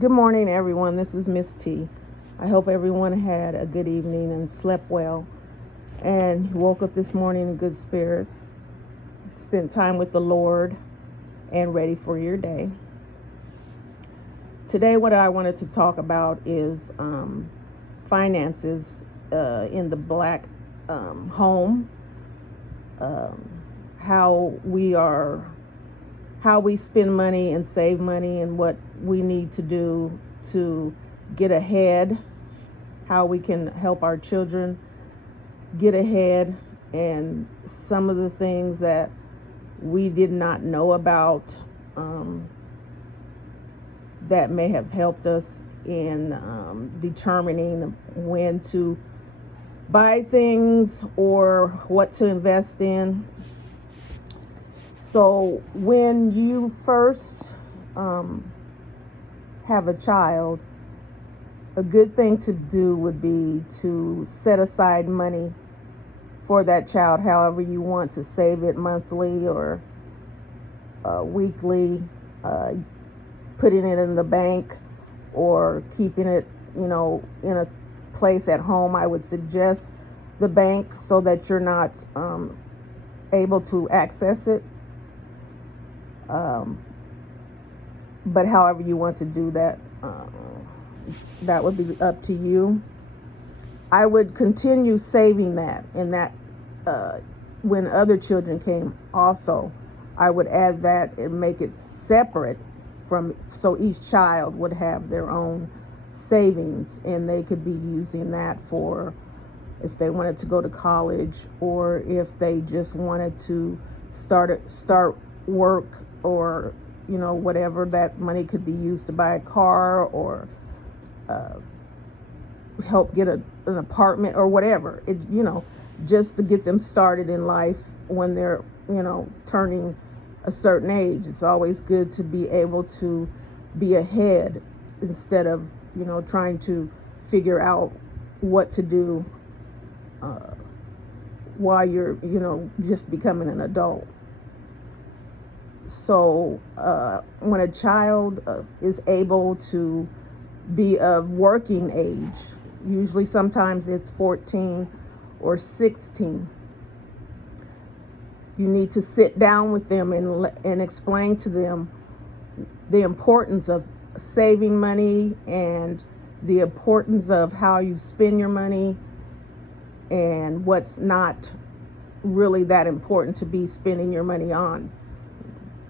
Good morning, everyone. This is Miss T. I hope everyone had a good evening and slept well and woke up this morning in good spirits, spent time with the Lord, and ready for your day. Today, what I wanted to talk about is finances in the black home, um, how we are, how we spend money and save money, and what we need to do to get ahead, how we can help our children get ahead, and some of the things that we did not know about um, that may have helped us in determining when to buy things or what to invest in. So, when you first um, have a child, a good thing to do would be to set aside money for that child, however you want to save it, monthly or weekly, uh, putting it in the bank or keeping it, in a place at home. I would suggest the bank so that you're not able to access it. Um, but however you want to do that, that would be up to you. I would continue saving that, and that uh, when other children came also, I would add that and make it separate from, so each child would have their own savings, and they could be using that for if they wanted to go to college, or if they just wanted to start work, or whatever. That money could be used to buy a car, or uh, help get an apartment, or whatever it, just to get them started in life when they're turning a certain age. It's always good to be able to be ahead instead of trying to figure out what to do uh, while you're just becoming an adult. So when a child is able to be of working age, usually sometimes it's 14 or 16, you need to sit down with them and explain to them the importance of saving money, and the importance of how you spend your money, and what's not really that important to be spending your money on.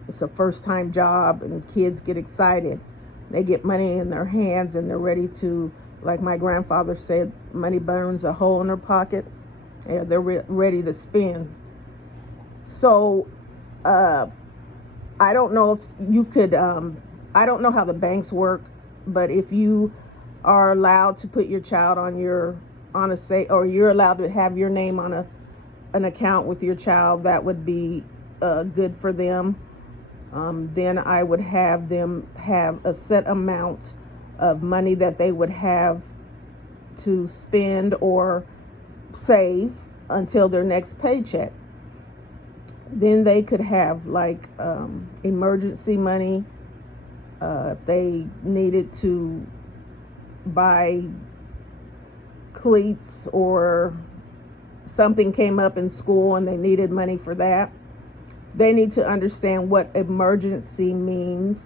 It's a first time job, and kids get excited. They get money in their hands and they're ready to, like my grandfather said, money burns a hole in their pocket, and they're ready to spend. So I don't know if you could, I don't know how the banks work, but if you are allowed to put your child on a say, or you're allowed to have your name on an account with your child, that would be good for them. Then I would have them have a set amount of money that they would have to spend or save until their next paycheck. Then they could have like emergency money, if they needed to buy cleats, or something came up in school and they needed money for that. They need to understand what emergency means.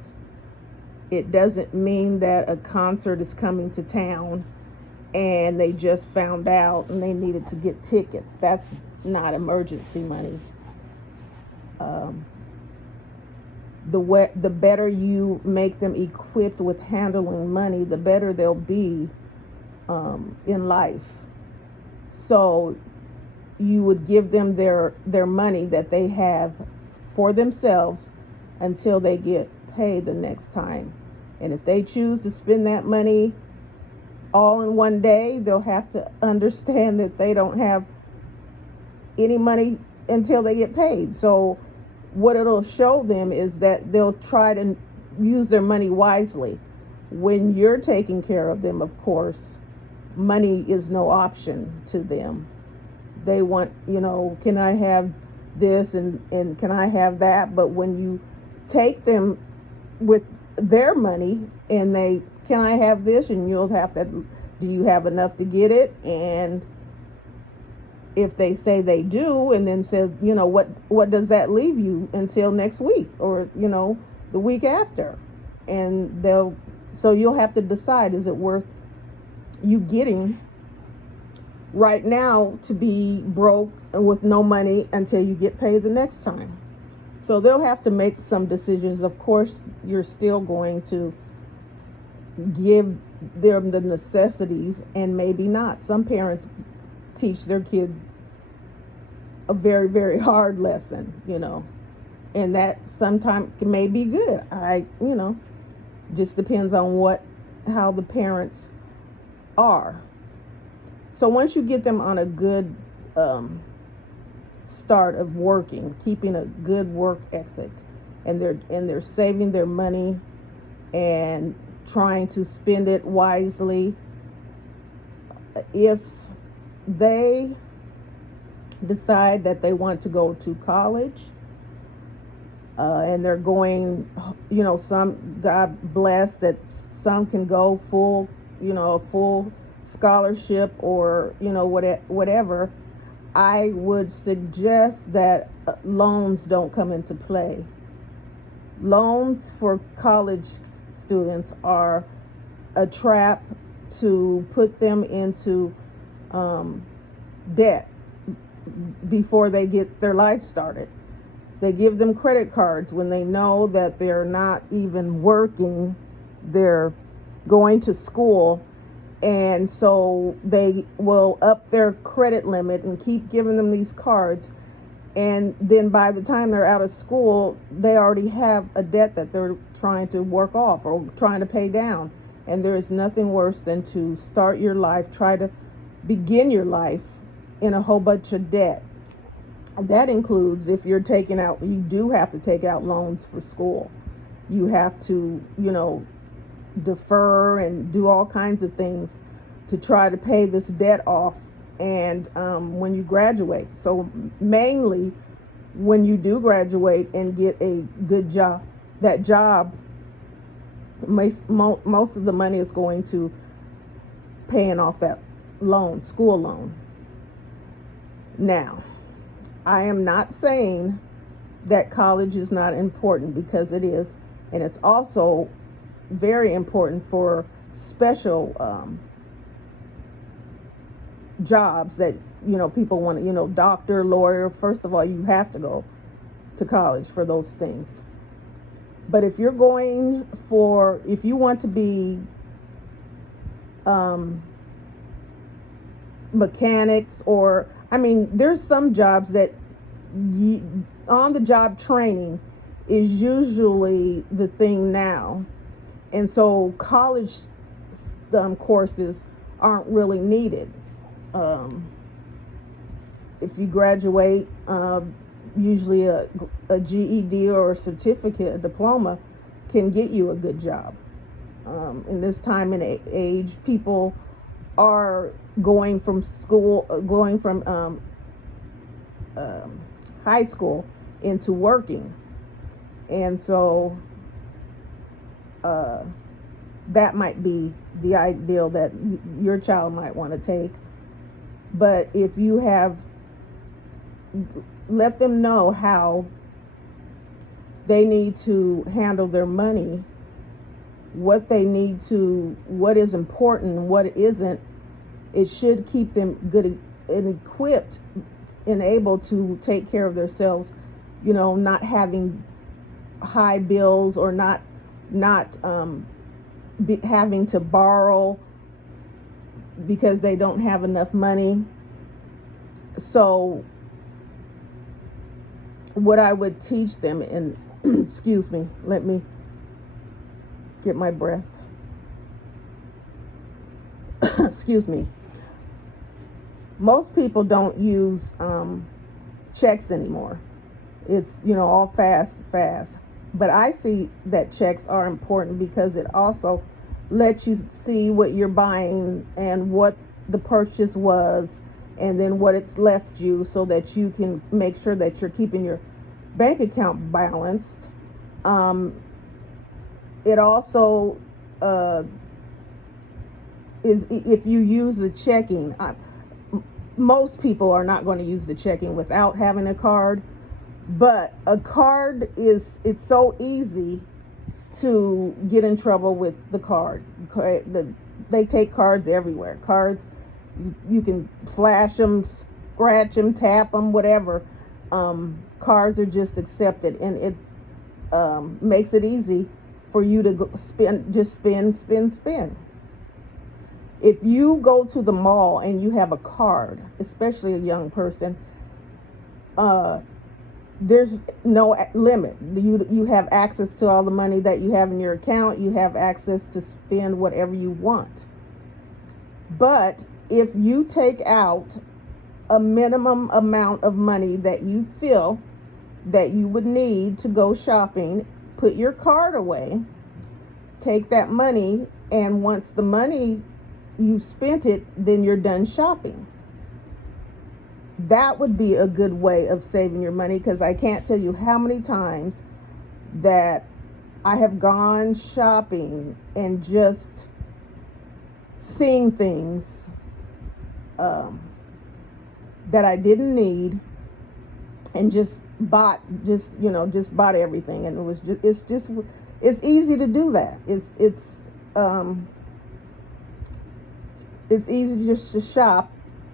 It doesn't mean that a concert is coming to town and they just found out and they needed to get tickets. That's not emergency money. Um, the better you make them equipped with handling money, the better they'll be in life. So you would give them their money that they have for themselves until they get paid the next time. And if they choose to spend that money all in one day, they'll have to understand that they don't have any money until they get paid. So what it'll show them is that they'll try to use their money wisely. When you're taking care of them, of course, money is no option to them. They want, can I have this, and can I have that? But when you take them with their money, and they, can I have this? And you'll have to, do you have enough to get it? And if they say they do, and then says, what does that leave you until next week, or the week after? And so you'll have to decide, is it worth you getting right now to be broke with no money until you get paid the next time? So they'll have to make some decisions. Of course, you're still going to give them the necessities, and maybe not. Some parents teach their kids a very, very hard lesson, and that sometimes may be good. Just depends on how the parents are. So once you get them on a good start of working, keeping a good work ethic, and they're saving their money and trying to spend it wisely, if they decide that they want to go to college, and they're going, some, God bless, that some can go full, a full scholarship, or whatever, I would suggest that loans don't come into play. Loans for college students are a trap to put them into debt before they get their life started. They give them credit cards when they know that they're not even working, they're going to school, and so they will up their credit limit and keep giving them these cards, and then by the time they're out of school, they already have a debt that they're trying to work off or trying to pay down. And there is nothing worse than to start your life, try to begin your life in a whole bunch of debt. That includes, if you're taking out, you do have to take out loans for school. You have to, defer and do all kinds of things to try to pay this debt off, and when you graduate. So mainly when you do graduate and get a good job, that job, most of the money is going to paying off that loan, school loan. Now, I am not saying that college is not important, because it is, and it's also very important for special jobs that people want, doctor, lawyer. First of all, you have to go to college for those things. But if you're if you want to be mechanics, or there's some jobs that on the job training is usually the thing now. And so college courses aren't really needed. If you graduate, usually a GED or a certificate, a diploma, can get you a good job. In this time and age, people are going from high school into working. And so that might be the ideal that your child might want to take. But if you let them know how they need to handle their money, what is important and what isn't, it should keep them good and equipped and able to take care of themselves, not having high bills, or not having to borrow because they don't have enough money. So what I would teach them, and excuse me, let me get my breath. Excuse me. Most people don't use checks anymore. It's all fast. But I see that checks are important, because it also lets you see what you're buying and what the purchase was, and then what it's left you, so that you can make sure that you're keeping your bank account balanced. it also uh, is, if you use the checking, most people are not going to use the checking without having a card, but a card it's so easy to get in trouble with the card. They take cards everywhere. Cards, you can flash them, scratch them, tap them, whatever. Cards are just accepted, and it makes it easy for you to just spend. If you go to the mall and you have a card, especially a young person, there's no limit. You have access to all the money that you have in your account. You have access to spend whatever you want. But if you take out a minimum amount of money that you feel that you would need to go shopping, put your card away, take that money, and once the money you've spent it, then you're done shopping. That would be a good way of saving your money, because I can't tell you how many times that I have gone shopping and just seen things that I didn't need, and just bought everything. And it's easy to do that. It's easy just to shop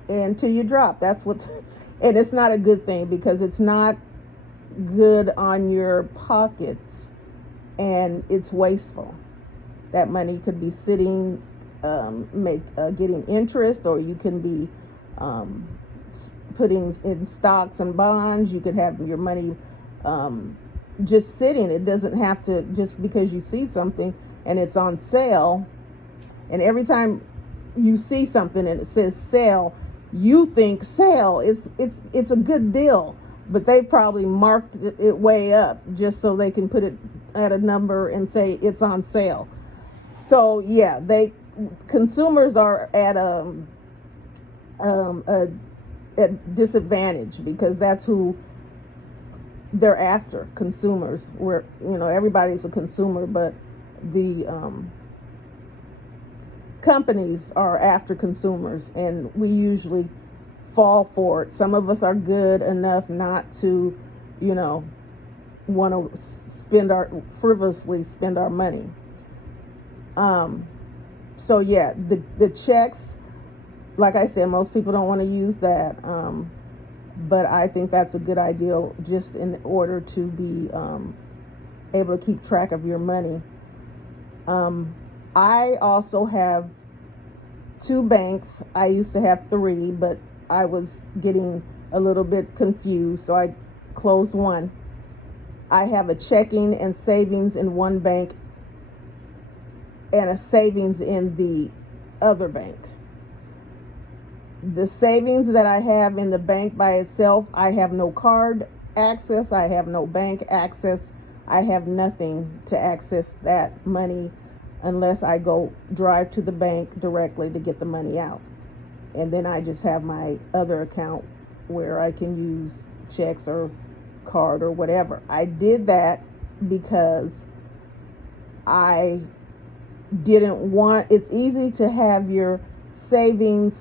until you drop. And it's not a good thing, because it's not good on your pockets, and it's wasteful. That money could be sitting, getting interest, or you can be putting in stocks and bonds. You could have your money just sitting. It doesn't have to, just because you see something and it's on sale, and every time you see something and it says sale, you think sale, it's a good deal, but they probably marked it way up just so they can put it at a number and say it's on sale. So yeah, consumers are at a disadvantage, because that's who they're after. Consumers, where everybody's a consumer, but the companies are after consumers, and we usually fall for it. Some of us are good enough not to want to frivolously spend our money. So yeah, the checks, like I said, most people don't want to use that, but I think that's a good idea, just in order to be able to keep track of your money. I also have 2 banks. I used to have 3, but I was getting a little bit confused, so I closed one. I have a checking and savings in one bank, and a savings in the other bank. The savings that I have in the bank by itself, I have no card access, I have no bank access, I have nothing to access that money unless I go drive to the bank directly to get the money out. And then I just have my other account where I can use checks or card or whatever. I did that because I didn't want, it's easy to have your savings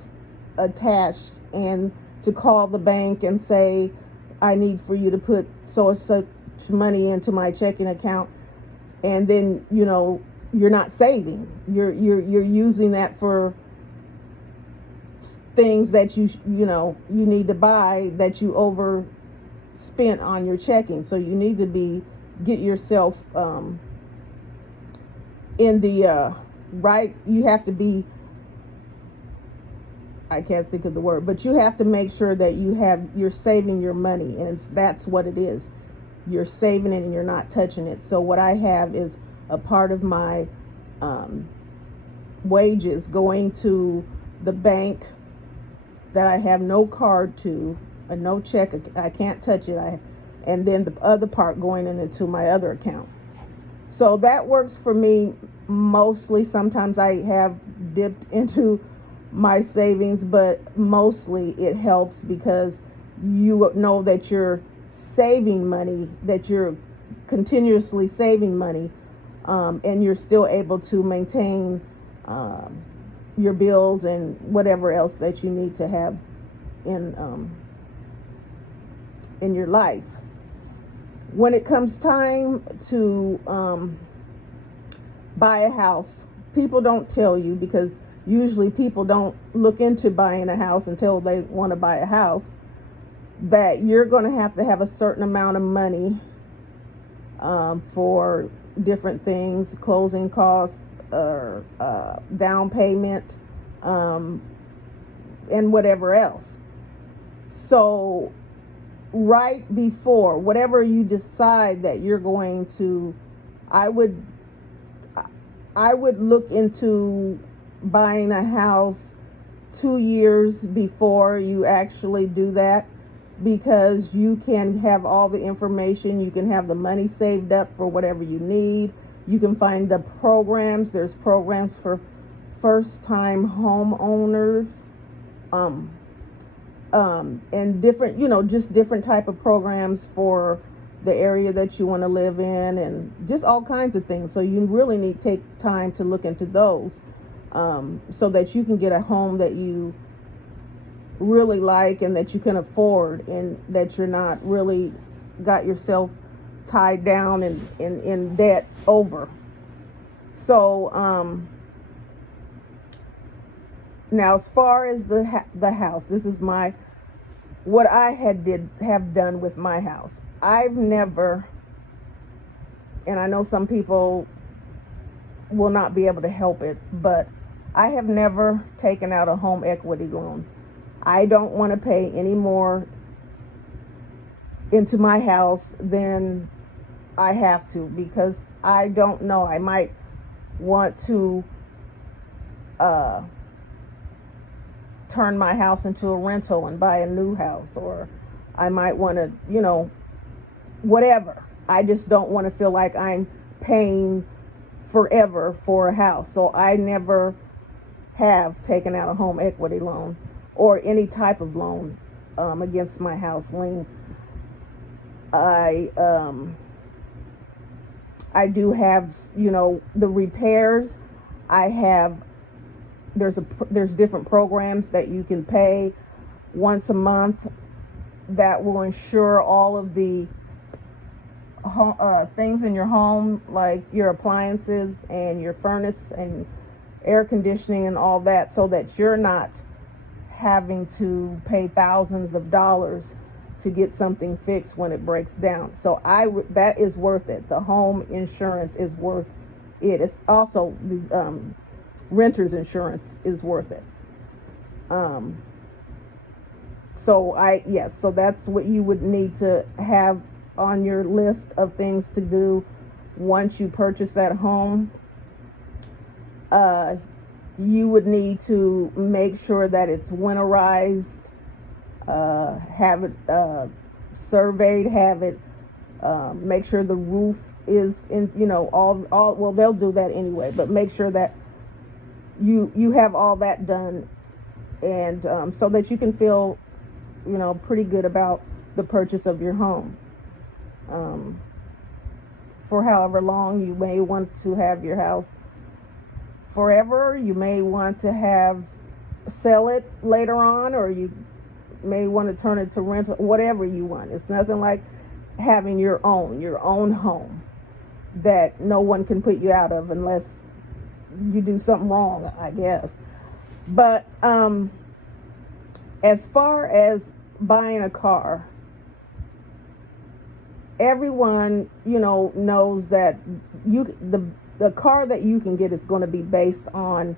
attached and to call the bank and say, I need for you to put so and such money into my checking account, and then you're not saving. You're using that for things that you need to buy, that you overspent on your checking. So you need to get yourself in the right. You have to be, I can't think of the word, but you have to make sure that you're saving your money, and that's what it is. You're saving it and you're not touching it. So what I have is a part of my wages going to the bank that I have no card to, no check, I can't touch it, and then the other part going into my other account. So that works for me mostly. Sometimes I have dipped into my savings, but mostly it helps because you know that you're saving money, that you're continuously saving money and you're still able to maintain your bills and whatever else that you need to have in your life. When it comes time to buy a house, people don't tell you, because usually people don't look into buying a house until they want to buy a house, that you're going to have a certain amount of money for different things, closing costs, or down payment, and whatever else. So right before whatever you decide that you're going to, I would look into buying a house 2 years before you actually do that, because you can have all the information, you can have the money saved up for whatever you need. You can find the programs. There's programs for first-time homeowners, and different, just different type of programs for the area that you want to live in, and just all kinds of things. So you really need to take time to look into those, so that you can get a home that you really like and that you can afford, and that you're not really got yourself tied down in debt over. So now, as far as the house, this is what I have done with my house. I've never, and I know some people will not be able to help it, but I have never taken out a home equity loan. I don't want to pay any more into my house than I have to, because I don't know, I might want to turn my house into a rental and buy a new house, or I might want to, whatever. I just don't want to feel like I'm paying forever for a house. So I never have taken out a home equity loan or any type of loan against my house lien. I do have, the repairs. There's different programs that you can pay once a month that will insure all of the things in your home, like your appliances and your furnace and air conditioning and all that, so that you're not having to pay thousands of dollars to get something fixed when it breaks down. So that is worth it. The home insurance is worth it. It's also the renter's insurance is worth it. So that's what you would need to have on your list of things to do once you purchase that home. You would need to make sure that it's winterized, have it surveyed, have it make sure the roof is in, well, they'll do that anyway, but make sure that you have all that done, and so that you can feel pretty good about the purchase of your home. For however long you may want to have your house forever, you may want to sell it later on, or you may want to turn it to rental, whatever you want. It's nothing like having your own home that no one can put you out of unless you do something wrong, I guess. But as far as buying a car, everyone knows that the car that you can get is going to be based on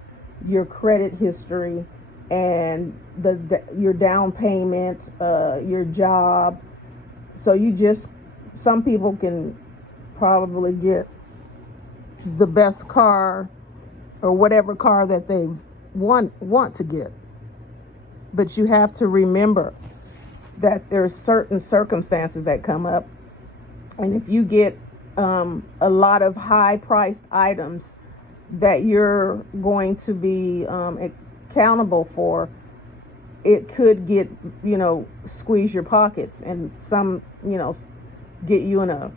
your credit history and your down payment, your job. So some people can probably get the best car or whatever car that they want to get. But you have to remember that there's certain circumstances that come up, and if you get a lot of high-priced items that you're going to be accountable for, it could squeeze your pockets, and some get you in a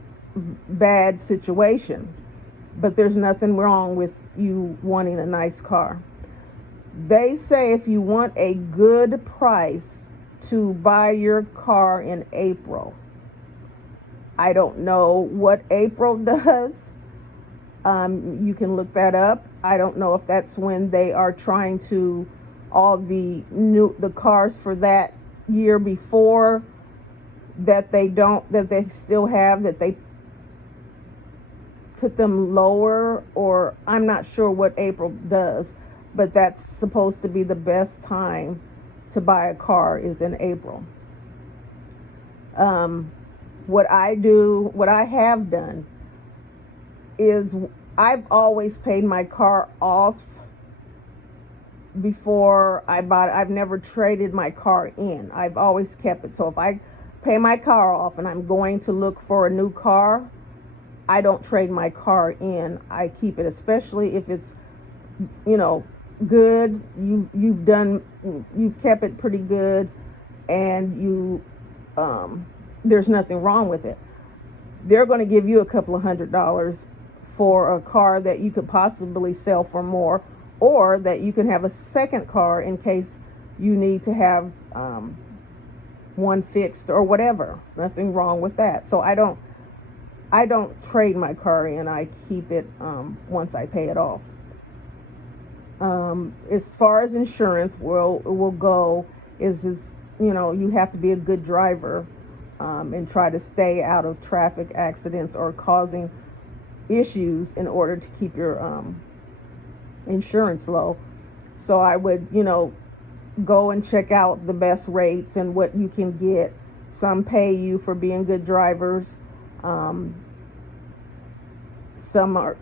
bad situation. but there's nothing wrong with you wanting a nice car. They say if you want a good price to buy your car in April. I don't know what April does. You can look that up. I don't know if that's when they are trying to all the cars for that year before that they still have, that they put them lower, or I'm not sure what April does, but that's supposed to be the best time to buy a car is in April. What I have done is I've always paid my car off before I bought it. I've never traded my car in. I've always kept it. So if I pay my car off and I'm going to look for a new car, I don't trade my car in. I keep it, especially if it's, good. You've kept it pretty good, and there's nothing wrong with it. They're going to give you a couple of $100 for a car that you could possibly sell for more, or that you can have a second car in case you need to have one fixed or whatever. Nothing wrong with that. So I don't trade my car in. I keep it once I pay it off. As far as insurance will go, is you have to be a good driver and try to stay out of traffic accidents or causing issues in order to keep your insurance low. So I would go and check out the best rates and what you can get. Some pay you for being good drivers. Some are,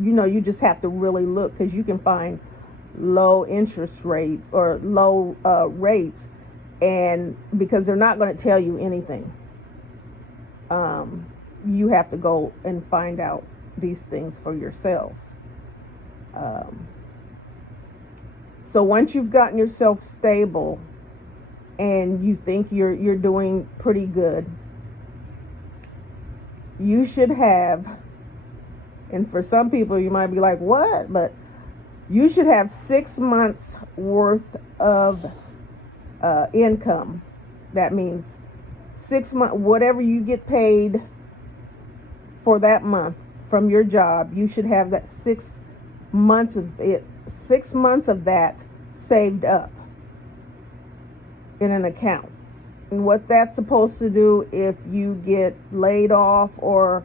you just have to really look, because you can find low interest rates or low rates, and because they're not going to tell you anything. You have to go and find out these things for yourselves. So once you've gotten yourself stable and you think you're doing pretty good, you should have, and for some people you might be like, what? But you should have 6 months worth of income. That means 6 months, whatever you get paid for that month from your job, you should have that 6 months of it, 6 months of that saved up in an account. And what that's supposed to do, if you get laid off or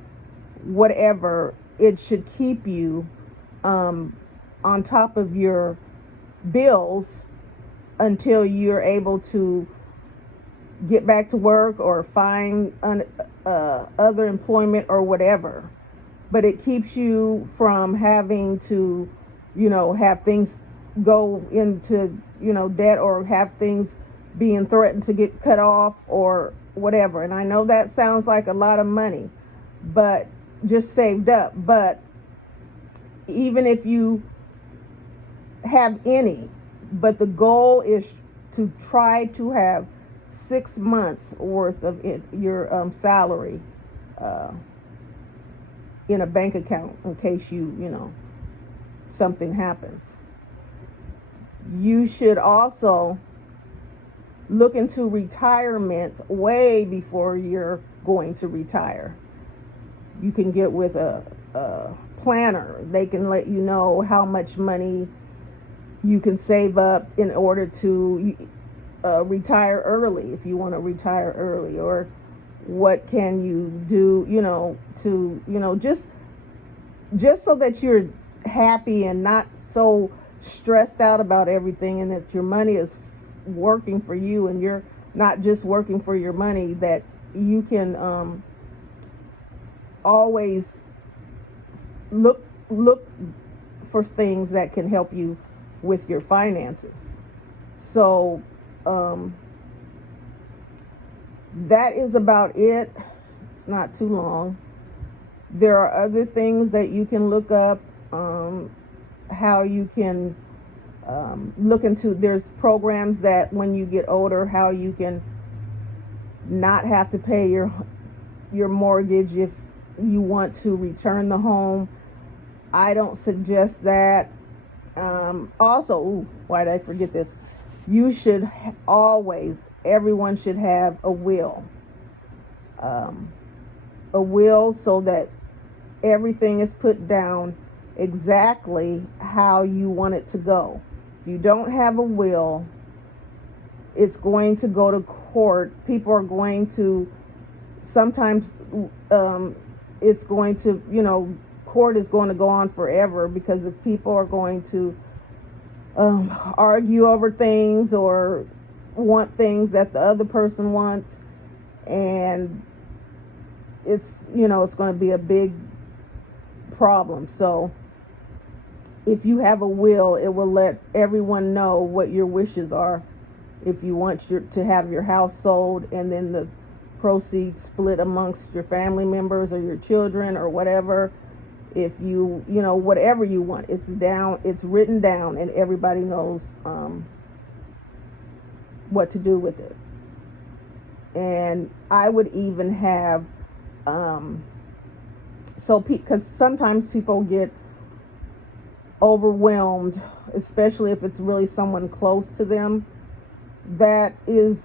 whatever, it should keep you on top of your bills until you're able to get back to work or find other employment or whatever. But it keeps you from having to, have things go into, debt, or have things being threatened to get cut off or whatever. And I know that sounds like a lot of money, but just saved up. But even if you have any, but the goal is to try to have 6 months worth of your salary in a bank account in case something happens. You should also look into retirement way before you're going to retire. You can get with a planner. They can let you know how much money you can save up in order to retire early, if you want to retire early, or what can you do, to, just so that you're happy and not so stressed out about everything, and that your money is working for you and you're not just working for your money, that you can always look for things that can help you with your finances. So that is about it. It's not too long. There are other things that you can look up, how you can look into. There's programs that when you get older, how you can not have to pay your mortgage if you want to return the home. I don't suggest that. Also, why did I forget this? You should always, everyone should have a will. Um, a will so that everything is put down exactly how you want it to go. If you don't have a will, it's going to go to court. People are going to sometimes, it's going to, court is going to go on forever because if people are going to argue over things or want things that the other person wants, and it's it's going to be a big problem. So if you have a will, it will let everyone know what your wishes are. If you want to have your house sold and then the proceeds split amongst your family members or your children or whatever, if whatever you want, it's written down, and everybody knows what to do with it. And I would even have because sometimes people get overwhelmed, especially if it's really someone close to them that has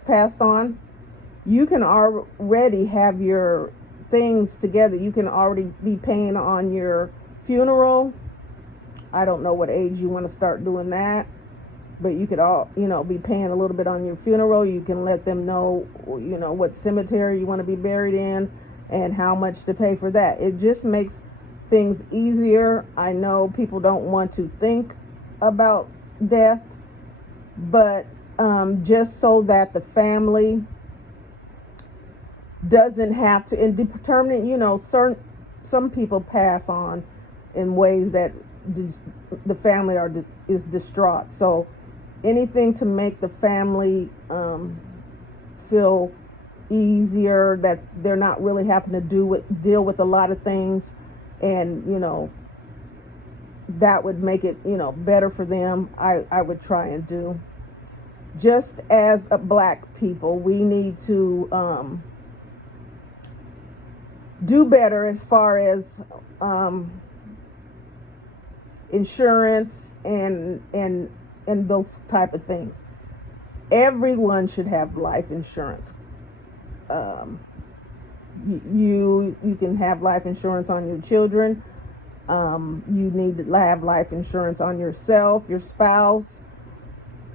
passed on. You can already have your things together. You can already be paying on your funeral. I don't know what age you want to start doing that, but you could be paying a little bit on your funeral. You can let them know what cemetery you want to be buried in and how much to pay for that. It just makes things easier. I know people don't want to think about death, but just so that the family doesn't have to, and determining, some people pass on in ways that the family is distraught. So anything to make the family feel easier, that they're not really having to deal with a lot of things, and that would make it better for them. I would try and do. Just as a black people, we need to do better as far as insurance and those type of things. Everyone should have life insurance. You can have life insurance on your children. You need to have life insurance on yourself, your spouse.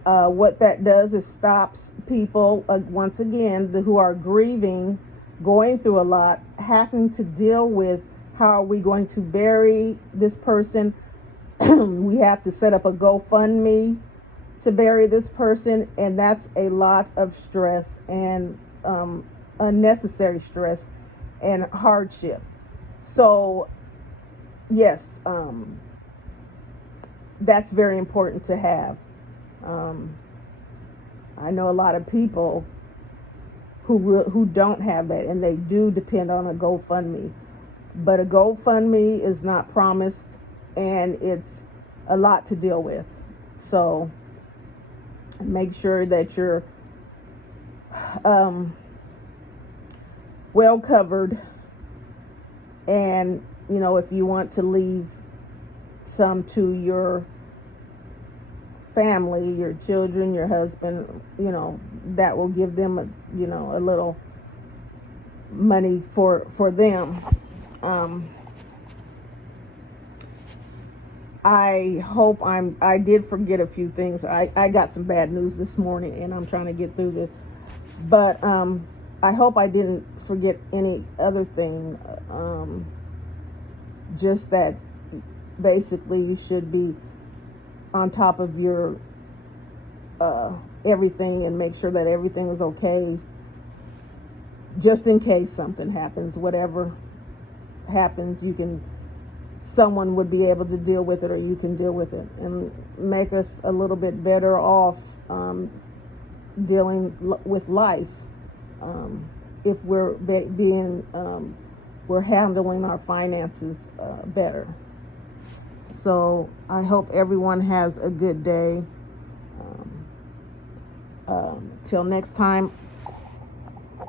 What that does is stops people, once again, who are grieving, going through a lot, having to deal with how are we going to bury this person. We have to set up a GoFundMe to bury this person, and that's a lot of stress and unnecessary stress and hardship. So yes, that's very important to have. I know a lot of people who don't have that, and they do depend on a GoFundMe. But a GoFundMe is not promised, and it's a lot to deal with. So make sure that you're well covered, and if you want to leave some to your family, your children, your husband, that will give them a little money for them. I hope I did forget a few things. I got some bad news this morning, and I'm trying to get through this, but I hope I didn't forget any other thing. Just that basically you should be on top of your everything, and make sure that everything is okay, just in case something happens. Whatever happens, someone would be able to deal with it, or you can deal with it, and make us a little bit better off dealing with life, if we're we're handling our finances better. So I hope everyone has a good day. Till next time,